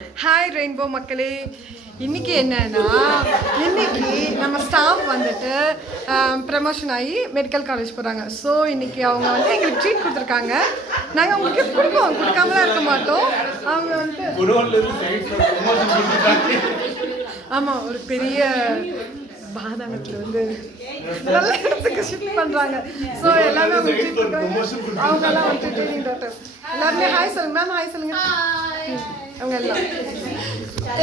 Hi rainbow மக்களே, இன்றைக்கி என்னன்னா நம்ம ஸ்டாஃப் வந்துட்டு ப்ரமோஷன் ஆகி மெடிக்கல் காலேஜ் போகிறாங்க. ஸோ இன்றைக்கி அவங்க வந்து எங்களுக்கு ட்ரீட் கொடுத்துருக்காங்க. நாங்கள் அவங்களுக்கு கிஃப்ட் கொடுப்போம், கொடுக்காமலாம் இருக்க மாட்டோம். அவங்க வந்துட்டு ஆமாம், ஒரு பெரிய பாதாளத்தில் வந்து நல்ல இடத்துக்கு ஷிஃப்ட் பண்ணுறாங்க. ஸோ எல்லாமே அவங்க ட்ரீட் கொடுக்குறாங்க. அவங்கெல்லாம் வந்துட்டு ட்ரீனிங் டாக்டர். எல்லாருமே ஹாய் சொல்லுங்க மேம், ஹாய் சொல்லுங்க. அவங்க எல்லாம்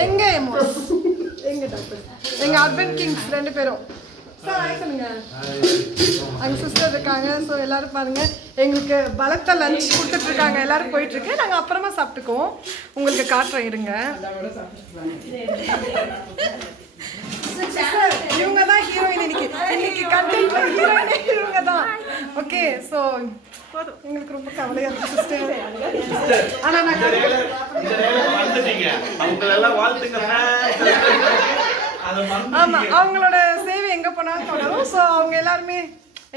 எங்க எமோஸ், எங்க டாக்டர், எங்க அர்பன் கிங்ஸ் ரெண்டு பேரும். சார் ஹாய் சொல்லுங்க. அங்கே சிஸ்டர் இருக்காங்க. ஸோ எல்லாரும் பாருங்க, எங்களுக்கு பலத்த லஞ்ச் கொடுத்துட்டு இருக்காங்க. எல்லாரும் போயிட்டு இருக்கு. நாங்கள் அப்புறமா சாப்பிட்டுக்குவோம், உங்களுக்கு காட்டுறோம் இருங்க. இவங்க தான் ஹீரோயின். இன்னைக்கு கண்டென்ட்ல ஹீரோயினே இவங்க தான். ஓகே, ஸோ எங்களுக்கு ரொம்ப கவலையா இருக்கு சிஸ்டர். ஆனா ஆமா, அவங்களோட சேவை எங்க போனாலும் தொடரும். ஸோ அவங்க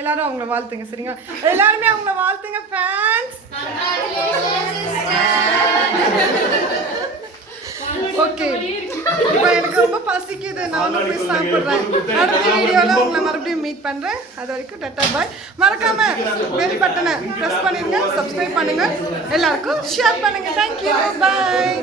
எல்லாரும் அவங்கள வாழ்த்துங்க, சரிங்களா? எல்லாருமே அவங்கள வாழ்த்துங்க ஃபேன்ஸ். ஓகே, இப்போ எனக்கு ரொம்ப பசிக்குது, நானும் போய் சாப்பிட்றேன். அடுத்த வீடியோவில் உங்களை மறுபடியும் மீட் பண்ணுறேன். அது வரைக்கும் டட்டா பாய். மறக்காம பெல் பட்டனை ப்ரெஸ் பண்ணிடுங்க, சப்ஸ்கிரைப் பண்ணுங்க, எல்லாருக்கும் ஷேர் பண்ணுங்க. தேங்க்யூ, பாய்.